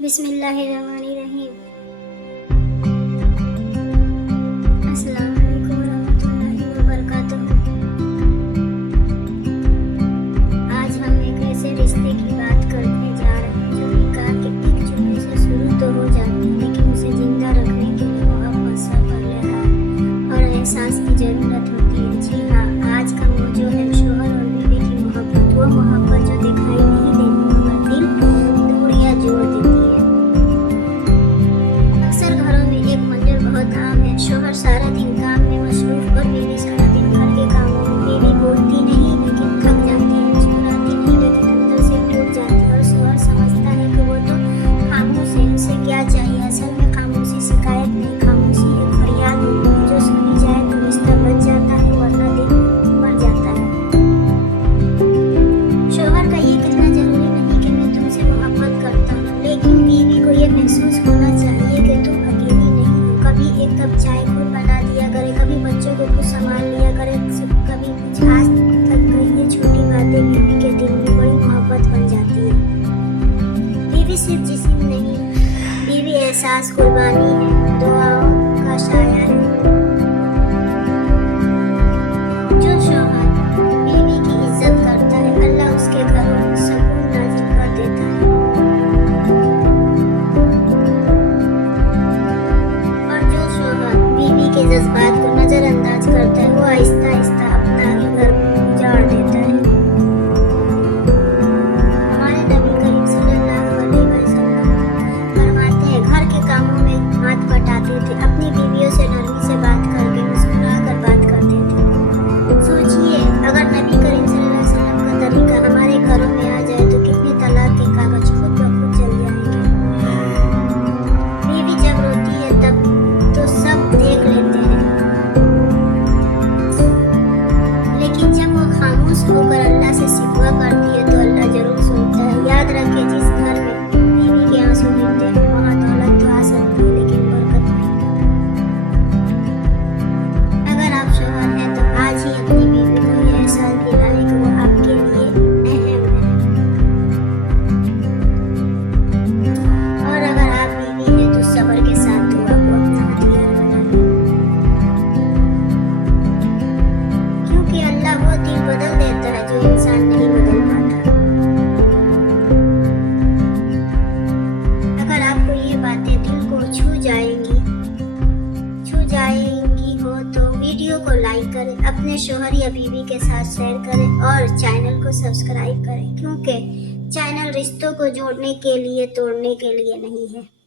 بسم اللہ الرحمن الرحیم۔ السلام علیکم ورحمۃ اللہ وبرکاتہ۔ آج ہم ایک ایسے رشتے کی بات کرنے جا رہے ہیں جو نکاح کے ایک جملے سے شروع تو ہو جاتی ہے، لیکن اسے زندہ رکھنے کے لیے محبت صبر لحاظ اور احساس کی ضرورت ہوتی ہے۔ جی ہاں، آج کا موضوع ہے شوہر اور بیوی کی محبت، وہ محبت جو دکھائی نہیں دیتی مگر دل دوریاں جوڑ دیتی ہے۔ اکثر گھروں میں ایک منظر بہت عام ہے، شوہر سارا دن کام میں مصروف اور بیوی سارا دن گھر کے کاموں میں۔ بیوی بولتی نہیں لیکن تھک جاتی ہے، مسکراتی نہیں لیکن اندر سے ٹوٹ جاتی ہے، اور شوہر سمجھتا ہے کہ وہ تو خاموش ہے، اسے کیا چاہیے۔ اصل میں خاموشی شکایت نہیں، خاموشی ایک فریاد ہوتی ہے جو سنی جائے تو رشتہ بچ جاتا ہے ورنہ دل مر جاتا ہے۔ شوہر کا یہ کہنا ضروری نہیں کہ میں تم سے محبت کرتا ہوں، لیکن بیوی کو یہ محسوس ہونا چاہیے کہ تم اکیلی نہیں ہو۔ کبھی ایک کپ چائے خود بنا دیا کرے، کبھی بچوں کو خود سنبھال لیا کرے، کبھی کچھ آج تک گئی یہ چھوٹی باتیں بیوی کے دل میں بڑی محبت بن جاتی ہے۔ بیوی صرف جسم نہیں، بیوی احساس، قربانی ہے، دعاؤں کا سایہ ہے۔ جو شوہر بیوی کی عزت کرتا ہے، اللہ اس کے گھر میں سکون نازل کر دیتا ہے، اور جو شوہر بیوی کے جذبات کو نظر انداز کرتا ہے وہ آہستہ آہستہ اپنا ہی گھر اجاڑ دیتا ہے۔ ہمارے نبی کریم صلی اللہ علیہ وسلم فرماتے ہیں، گھر کے کاموں میں ہاتھ بٹاتے تھے، اپنی بیویوں سے نرمی سے بات کر کے مسکرا کر بات کرتے تھے۔ سوچئے اگر نبی کریم صلی اللہ علیہ وسلم کا طریقہ ہمارے گھروں میں آ جائے تو کتنی طلاق کے کاغذ خود بخود جل جائیں گے۔ بیوی جب روتی ہے تب تو سب دیکھ لیتے ہیں، لیکن جب وہ خاموش ہو کر اللہ سے شکوہ کرتی ہے تو اللہ ضرور سنتا ہے۔ یاد رکھے، جس گھر میں بیوی کے آنسو گرتے ہیں وہاں دولت تو آ سکتی ہے لیکن برکت نہیں۔ اگر آپ شوہر ہیں تو آج ہی اپنی بیوی کو یہ احساس دلائیں کہ وہ آپ کے لیے اہم ہے، اور اگر آپ بیوی ہیں تو صبر کے ساتھ دعا کو اپنا ہتھیار بنا لیں، کیونکہ اللہ وہ دل بدل دیتا ہے جو انسان نہیں بدل پاتا۔ اگر آپ کو یہ باتیں دل کو چھو جائیں گی ہو تو ویڈیو کو لائک کریں، اپنے شوہر یا بیوی کے ساتھ شیئر کریں اور چینل کو سبسکرائب کریں، کیونکہ چینل رشتوں کو جوڑنے کے لیے توڑنے کے لیے نہیں ہے۔